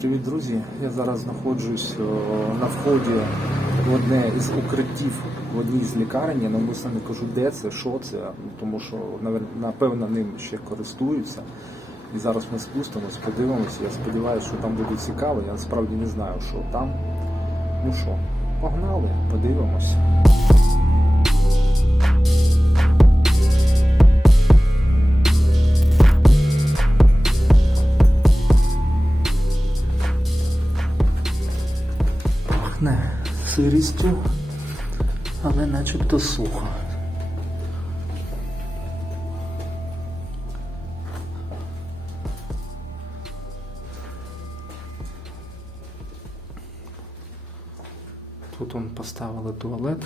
Привіт, друзі! Я зараз знаходжусь о, на вході в одне із укриттів в одній з лікарень. Я навмисно не кажу, де це, що це, тому що напевно ним ще користуються. І зараз ми спустимось, подивимося. Я сподіваюся, що там буде цікаво. Я насправді не знаю, що там. Ну що, погнали, подивимось. Пахне сирістю, але начебто сухо. Тут он поставили туалет.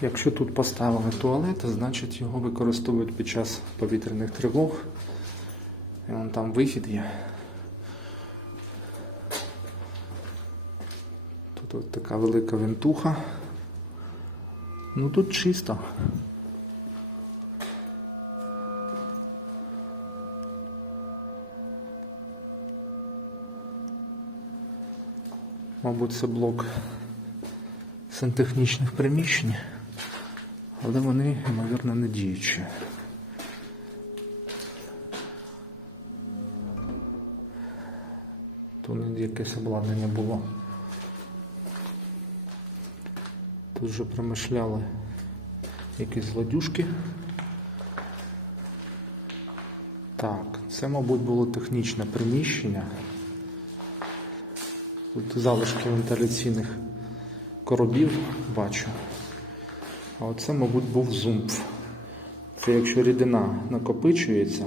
Якщо тут поставили туалет, значить його використовують під час повітряних тривог. І вон там вихід є. Тут от така велика вентуха. Ну тут чисто. Мабуть, це блок сантехнічних приміщень, але вони, ймовірно, не діючі. Тут якесь обладнання було. Тут вже промишляли якісь злодюшки. Так, це, мабуть, було технічне приміщення. Тут залишки вентиляційних коробів бачу. А оце, мабуть, був зумпф. Це якщо рідина накопичується,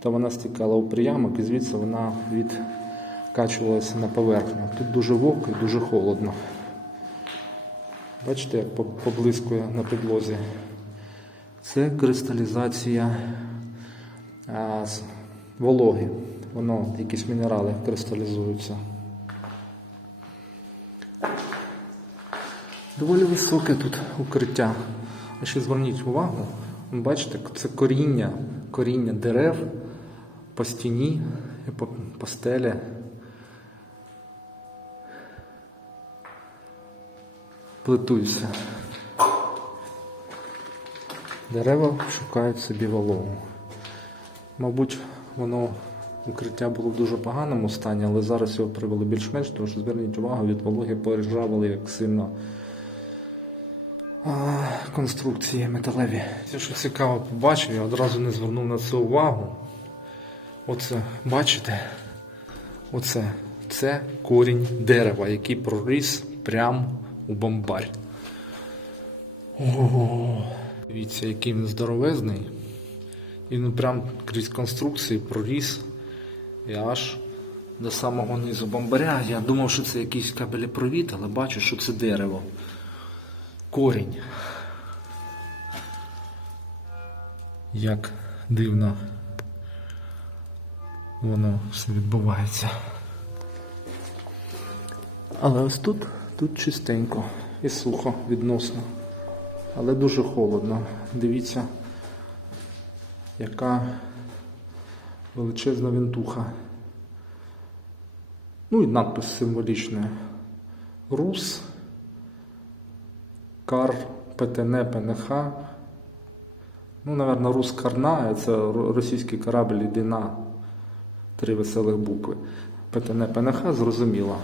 то вона стікала у приямок і звідси вона відкачувалася на поверхню. Тут дуже вогко і дуже холодно. Бачите, як по- поблискує на підлозі. Це кристалізація вологи. Воно, якісь мінерали кристалізуються. Доволі високе тут укриття. А ще зверніть увагу, бачите, це коріння, коріння дерев по стіні по, по стелі. Плетуються. Дерева шукають собі вологу. Мабуть, воно укриття було в дуже поганому стані, але зараз його привели більш-менш, тому що зверніть увагу, від вологи поржавили як сильно а, конструкції металеві. Це що цікаво побачив, я одразу не звернув на це увагу. Оце, бачите? Оце це корінь дерева, який проріс прямо у бомбарь. Ого. Дивіться, який він здоровезний. Він прям крізь конструкції проріс і аж до самого низу бомбаря. Я думав, що це якийсь кабелепровід, але бачу, що це дерево. Корінь. Як дивно воно все відбувається. Але ось тут, тут чистенько і сухо відносно. Але дуже холодно. Дивіться, яка величезна вінтуха. Ну і надпис символічний. Рус, Кар, ПТН, ПНХ. Ну, напевно, Рус Карна, це російський корабль Єдина. Три веселих букви. ПТН, ПНХ, зрозуміло.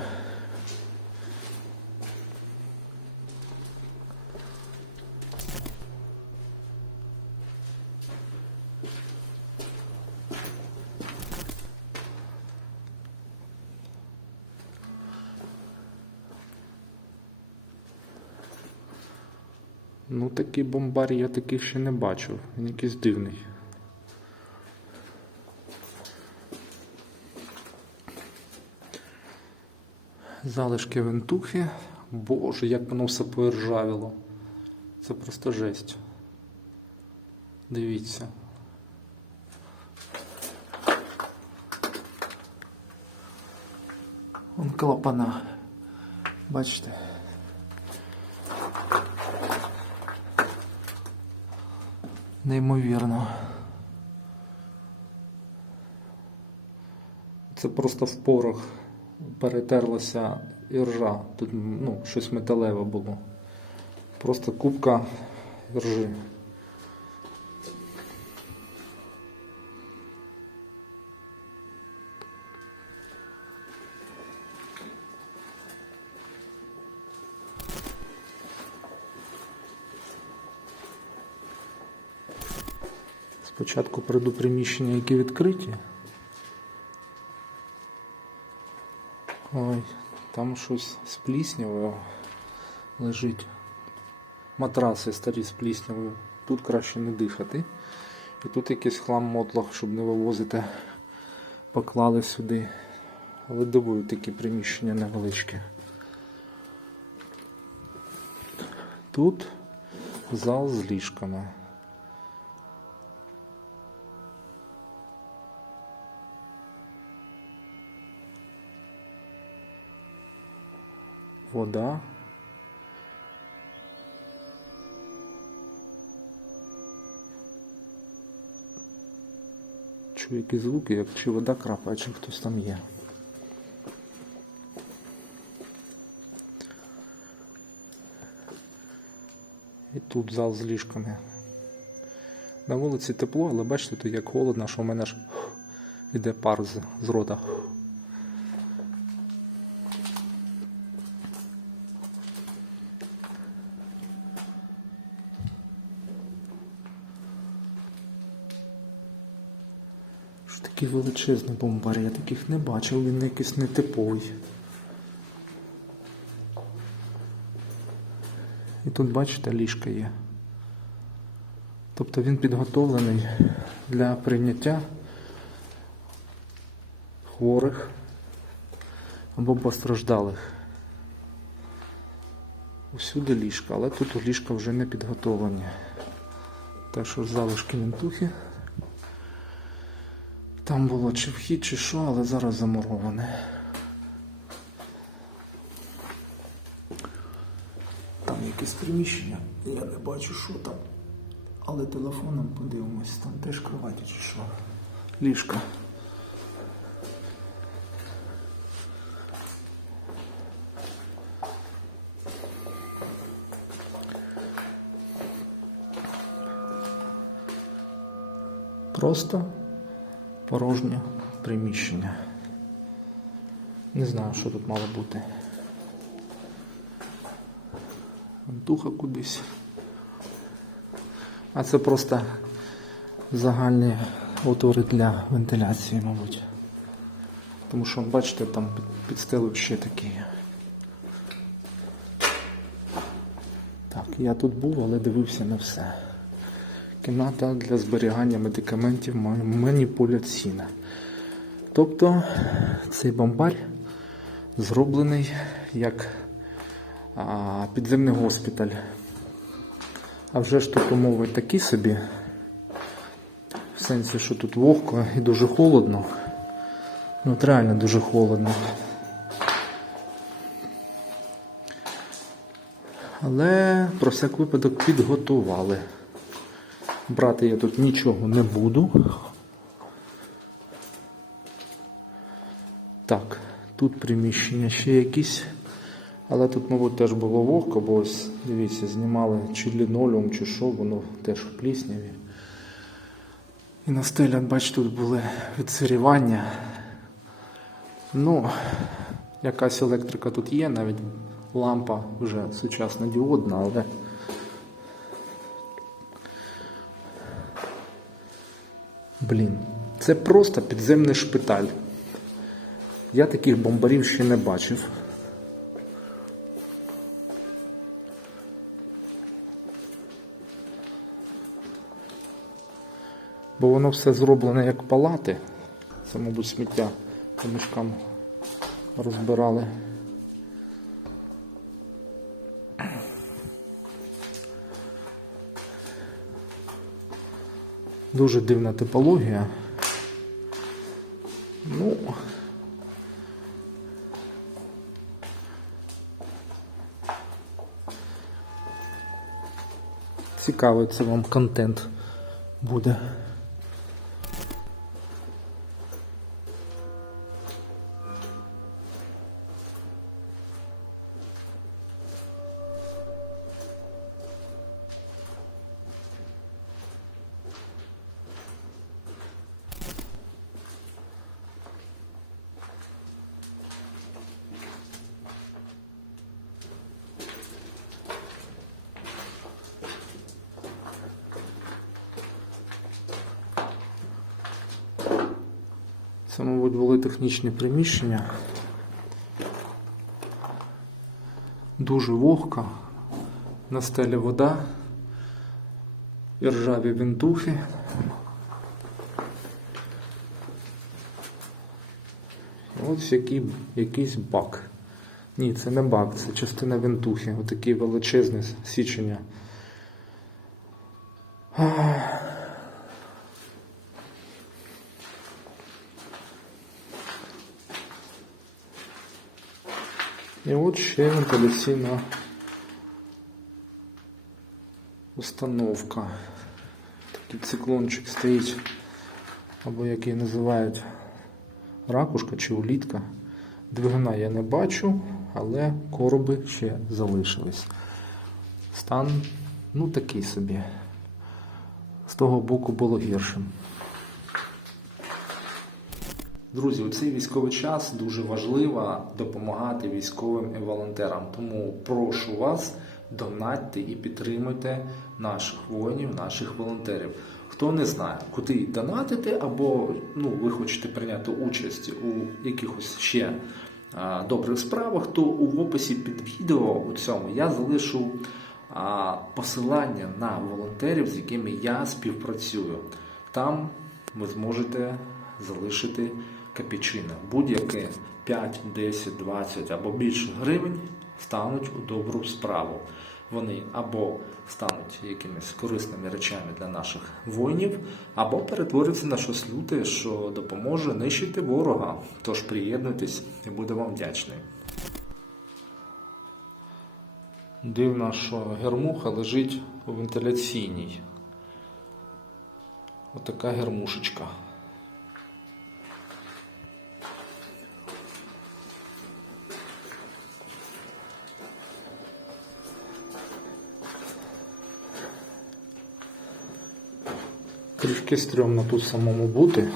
Ну, такий бомбар я таких ще не бачив. Він якийсь дивний. Залишки вентухи. Боже, як воно все поіржавіло. Це просто жесть. Дивіться. Вон клапана. Бачите? неймовірно. Це просто в порох перетерлася іржа. Тут ну, щось металеве було. Просто кубка іржи. Спочатку прийду приміщення, які відкриті. Ой, там щось з пліснявою лежить. Матраси старі з пліснявою. Тут краще не дихати. І тут якийсь хлам мотлох, щоб не вивозити, поклали сюди. Але дивують такі приміщення невеличкі. Тут зал з ліжками. Вода. Чую якісь звуки, як чи вода крапає, чи хтось там є. І тут зал з ліжками. На вулиці тепло, але бачите, тут як холодно, що в мене ж іде пар з, з рота. Такий величезний бомбар, я таких не бачив, він якийсь нетиповий. І тут, бачите, ліжка є. Тобто він підготовлений для прийняття хворих або постраждалих. Усюди ліжка, але тут ліжка вже не підготовлені. Так що залишки вінтухи. Там було чи вхід, чи що, але зараз замуроване. Там якесь приміщення, я не бачу, що там. Але телефоном подивимось, там теж кроваті чи що. Ліжка. Просто порожнє приміщення. Не знаю, що тут мало бути. Антуха кудись. А це просто загальні отвори для вентиляції, мабуть. Тому що, бачите, там під- ще такі. Так, я тут був, але дивився на все. Кімната для зберігання медикаментів маніпуляційна. Тобто цей бомбар зроблений як а, підземний госпіталь. А вже ж тут умови такі собі. В сенсі, що тут вогко і дуже холодно. Ну, от реально дуже холодно. Але про всяк випадок підготували. Брати я тут нічого не буду. Так, тут приміщення ще якісь. Але тут, мабуть, теж було вогко, бо ось, дивіться, знімали чи лінолеум, чи що, воно теж в плісняві. І на стелях, бач, тут були відсирівання. Ну, якась електрика тут є, навіть лампа вже сучасна діодна, але. Блін, це просто підземний шпиталь. Я таких бомбарів ще не бачив. Бо воно все зроблене як палати. Це, мабуть, сміття по мішкам розбирали. Дуже дивна типологія. Ну. Цікавий це вам контент буде. Це, мабуть, були технічні приміщення. Дуже вогка. На стелі вода. І ржаві вінтухи. Ось який, якийсь бак. Ні, це не бак, це частина вінтухи. Отакий величезне січення. І от вентиляційна установка. Такий циклончик стоїть, або як її називають ракушка чи улітка. Двигуна я не бачу, але короби ще залишились. Стан, ну такий собі. З того боку було гіршим. Друзі, у цей військовий час дуже важливо допомагати військовим і волонтерам. Тому прошу вас, донатьте і підтримуйте наших воїнів, наших волонтерів. Хто не знає, куди донатити, або ну, ви хочете прийняти участь у якихось ще а, добрих справах, то у описі під відео у цьому я залишу а, посилання на волонтерів, з якими я співпрацюю. Там ви зможете залишити капічино. Будь-яке 5, 10, 20 або більше гривень стануть у добру справу. Вони або стануть якимись корисними речами для наших воїнів, або перетворяться на щось люте, що допоможе нищити ворога. Тож приєднуйтесь і буду вам вдячний. Дивно, що гермуха лежить у вентиляційній. Отака гермушечка. Трішки стрьомно тут самому бути.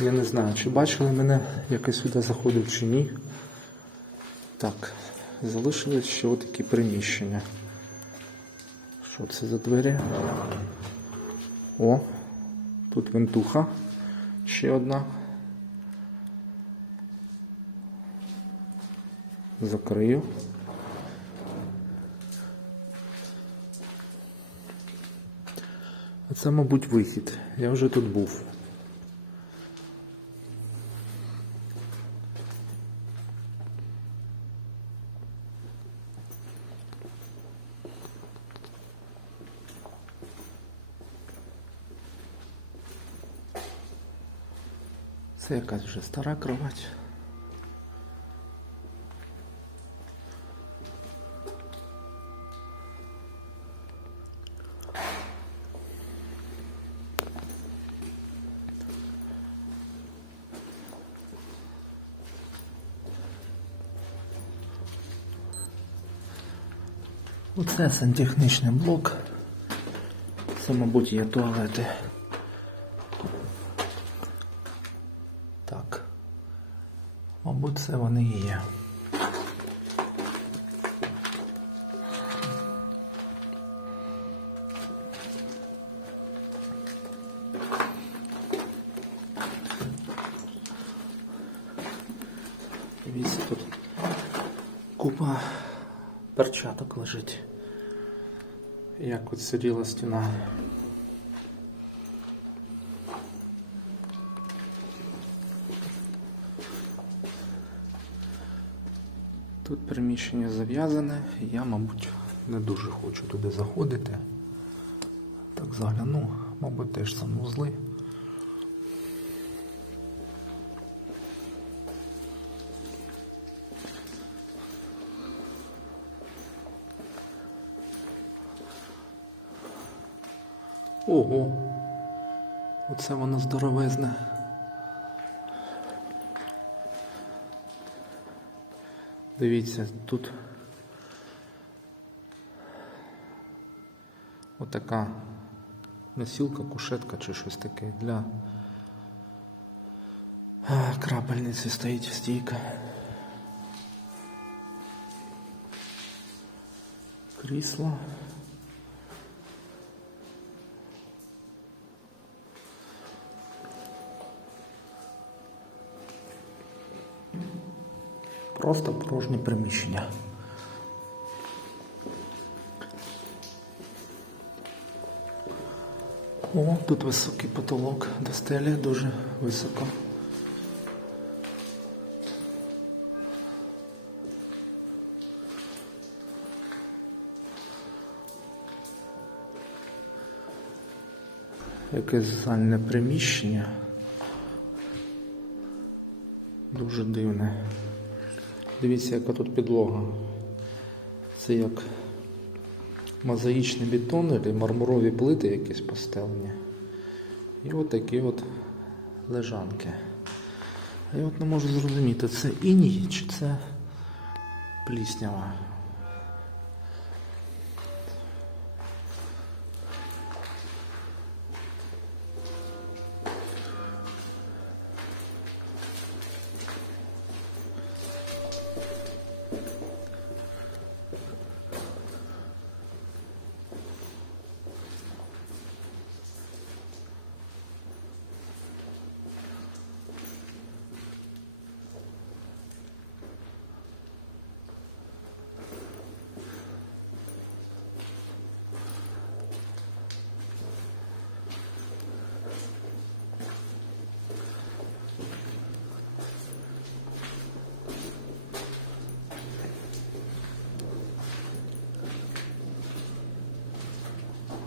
Я не знаю, чи бачили мене, як сюди заходив, чи ні. Так, залишились ще отакі приміщення. Що це за двері? О, тут винтуха. Ще одна. Закрию. Це, мабуть, вихід. Я вже тут був. Це якась вже стара кровать. Оце сантехнічний блок. Це, мабуть, є туалети. Так. Мабуть, це вони і є. Дивіться, тут купа перчаток лежить. Як от сиділа стіна. Тут приміщення зав'язане, я, мабуть, не дуже хочу туди заходити. Так загляну, мабуть, теж санвузли. Ого! Оце воно здоровезне. Дивіться, тут отака носілка, кушетка чи щось таке для крапельниці стоїть стійка. Крісло. Просто порожнє приміщення. О, тут високий потолок до стелі, дуже високо. Якесь зальне приміщення. Дуже дивне. Дивіться, яка тут підлога. Це як мозаїчний бетон або мармурові плити якісь постелені. І от такі от лежанки. А я от не можу зрозуміти, це іній чи це пліснява.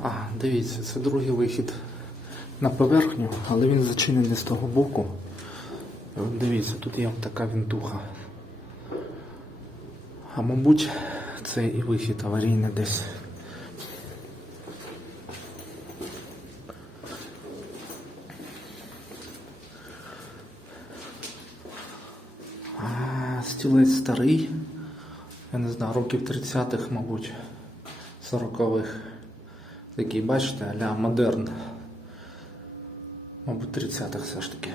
А, дивіться, це другий вихід на поверхню, але він зачинений з того боку. Дивіться, тут є така вінтуха. А мабуть, це і вихід аварійний десь. Стілець старий. Я не знаю, років 30-х, мабуть, 40-х. Такий, бачите, аля модерн. Мабуть, 30-х все ж таки.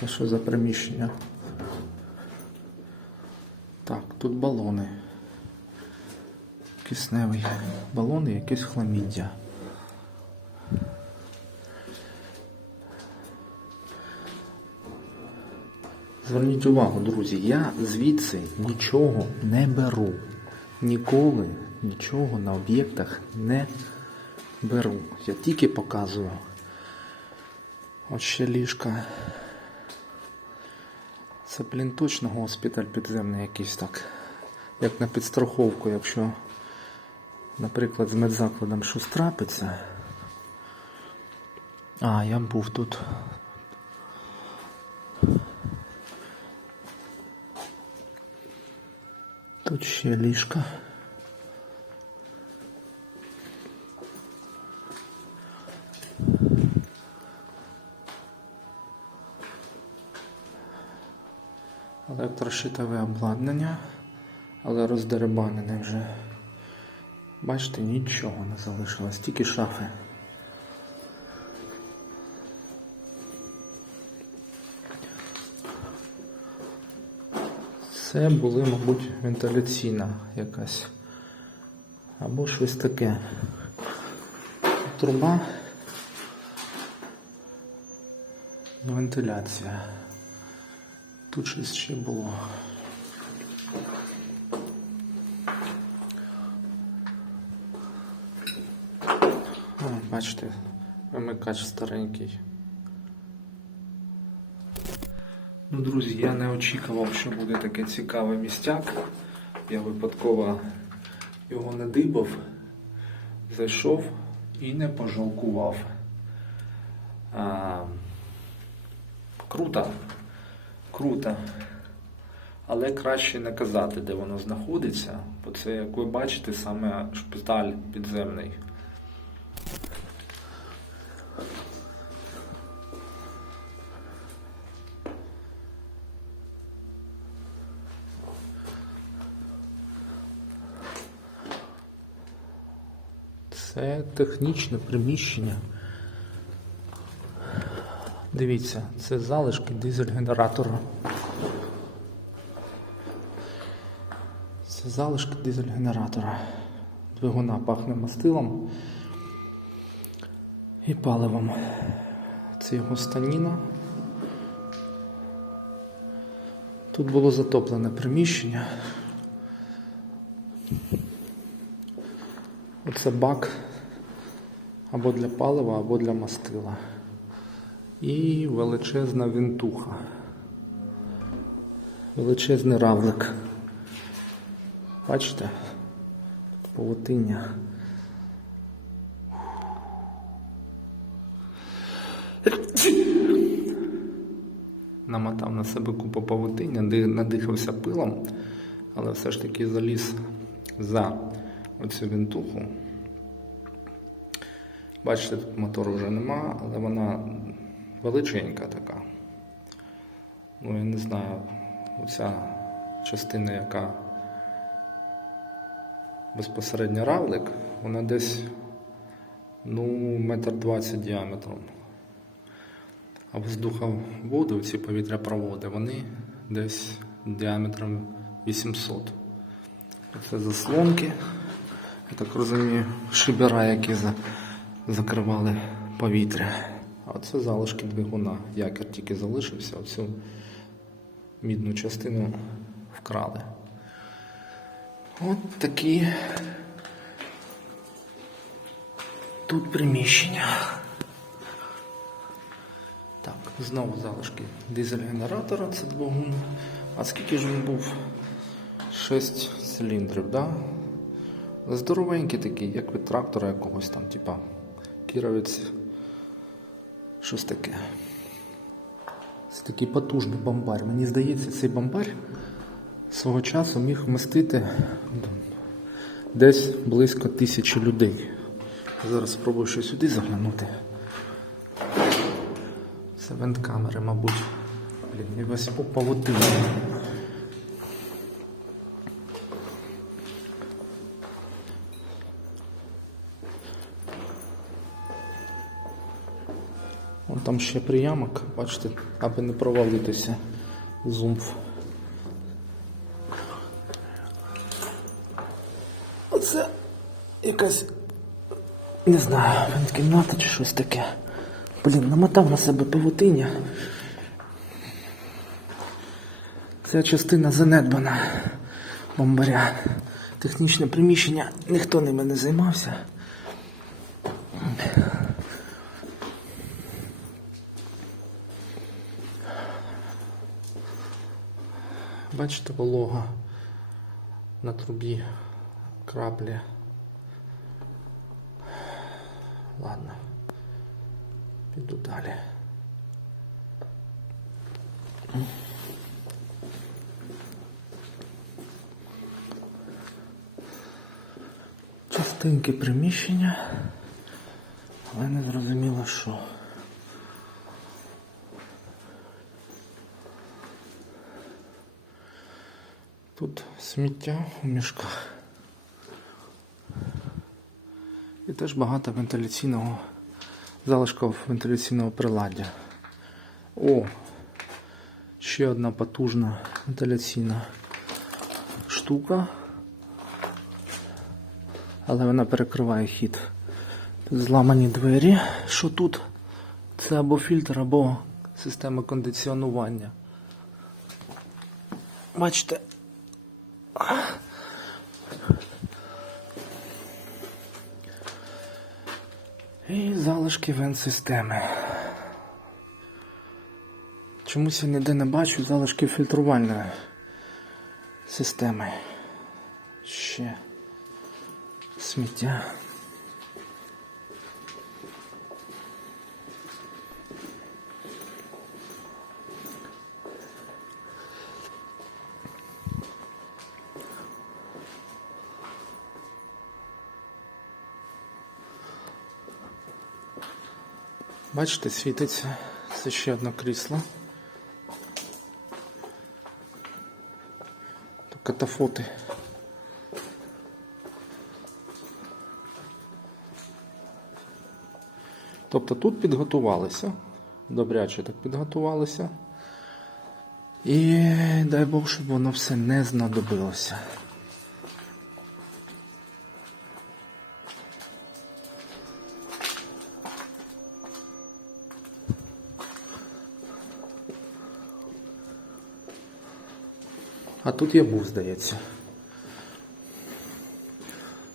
Це що за приміщення? Так, тут балони. Кисневий балон і якесь хламіддя. Зверніть увагу, друзі, я звідси нічого не беру. Ніколи нічого на об'єктах не беру. Я тільки показую. От ще ліжка. Це, блін, точно госпіталь підземний якийсь так. Як на підстраховку, якщо, наприклад, з медзакладом щось трапиться. А, я був тут. Тут ще ліжка. Електрощитове обладнання, але роздеребанене вже. Бачите, нічого не залишилось, тільки шафи. Це були, мабуть, вентиляційна якась. Або щось таке. Труба. і Вентиляція. Тут щось ще було. О, бачите, вимикач старенький. Ну, друзі, я не очікував, що буде таке цікаве містяк. Я випадково його не дибав, зайшов і не пожалкував. А, круто, круто. Але краще не казати, де воно знаходиться, бо це, як ви бачите, саме шпиталь підземний. Це технічне приміщення. Дивіться, це залишки дизель-генератора. Це залишки дизель-генератора. Двигуна пахне мастилом. і паливом. Це його станіна. Тут було затоплене приміщення. Оце бак або для палива, або для мастила. І величезна винтуха. Величезний равлик. Бачите? Павутиння. Намотав на себе купу павутиння, ди- надихався пилом, але все ж таки заліз за оцю вінтуху. Бачите, тут мотору вже нема, але вона величенька така. Ну, я не знаю, оця частина, яка безпосередньо равлик, вона десь ну, метр двадцять діаметром. А воздуховоди, ці повітряпроводи, вони десь діаметром 800. Це заслонки, так розумію, шибера, які за- закривали повітря. А це залишки двигуна. Якір тільки залишився, оцю мідну частину вкрали. От такі тут приміщення. Так, знову залишки дизель-генератора, це двигун. А скільки ж він був? 6 циліндрів, да? Здоровенький такий, як від трактора якогось там, типа кіровець. Щось таке. Це такий потужний бомбар. Мені здається, цей бомбар свого часу міг вмістити десь близько тисячі людей. Зараз спробую ще сюди заглянути. Це венткамери, мабуть. Блін, і весь по павутині. Там ще приямок, бачите, аби не провалитися. Зумф. Оце якась, не знаю, кімната чи щось таке. Блін, намотав на себе павутиння. Ця частина занедбана бомбаря. Технічне приміщення, ніхто ними не займався. Бачите, волога на трубі краплі. Ладно. Піду далі. Частинки приміщення, але не зрозуміло що. Тут сміття у мішках. І теж багато вентиляційного залишків вентиляційного приладдя. О! Ще одна потужна вентиляційна штука. Але вона перекриває хід. Зламані двері. Що тут? Це або фільтр, або система кондиціонування. Бачите? І залишки вент-системи. Чомусь я ніде не бачу залишки фільтрувальної системи. Ще сміття. Бачите, світиться. Це ще одне крісло. Тут катафоти. Тобто тут підготувалися, добряче так підготувалися. І дай Бог, щоб воно все не знадобилося. А тут я був, здається.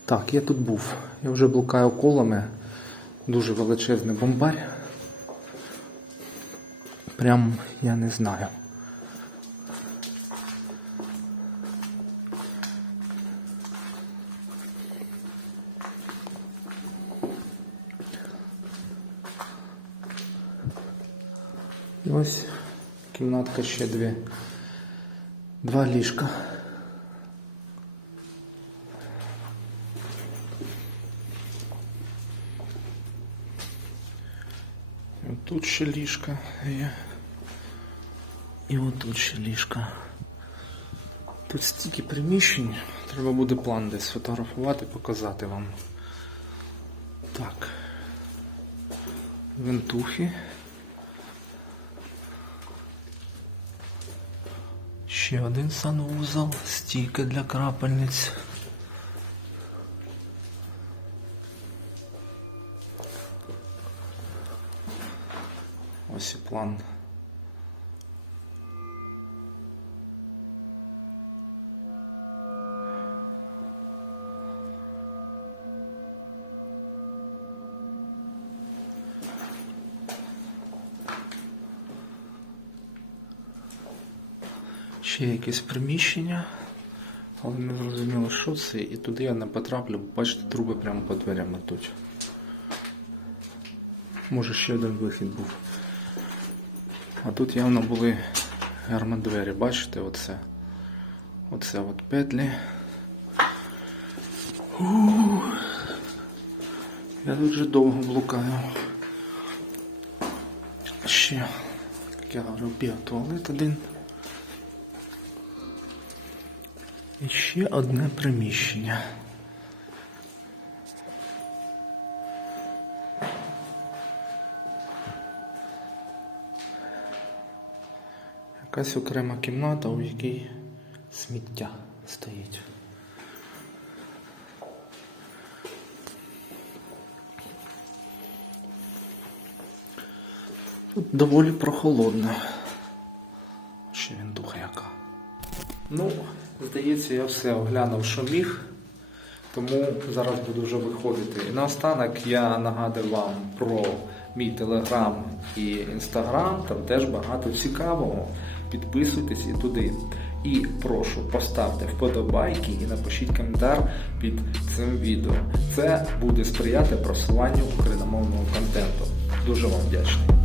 Так, я тут був. Я вже блукаю колами. Дуже величезний бомбар. Прям я не знаю. Ось кімнатка ще дві. Два ліжка. Тут ще ліжка є. І отут ще ліжка. Тут стільки приміщень. Треба буде план десь сфотографувати, показати вам. Так. Вентухи. Ще один санвузол, стійка для крапельниць. Ось і план. Ще якесь приміщення, але не зрозуміло, що це, і туди я не потраплю, бачите, труби прямо по дверям тут. Може ще один вихід був. А тут явно були гермодвері, бачите, оце. Оце от петлі. Ух. Я тут вже довго блукаю. Ще, як я говорю, біотуалет один. І ще одне приміщення. Якась окрема кімната, у якій сміття стоїть. Тут доволі прохолодно. Ще він духа яка. Ну, здається, я все оглянув, що міг, тому зараз буду вже виходити. І наостанок я нагадую вам про мій телеграм і інстаграм, там теж багато цікавого. Підписуйтесь і туди. І прошу поставте вподобайки і напишіть коментар під цим відео. Це буде сприяти просуванню україномовного контенту. Дуже вам вдячний.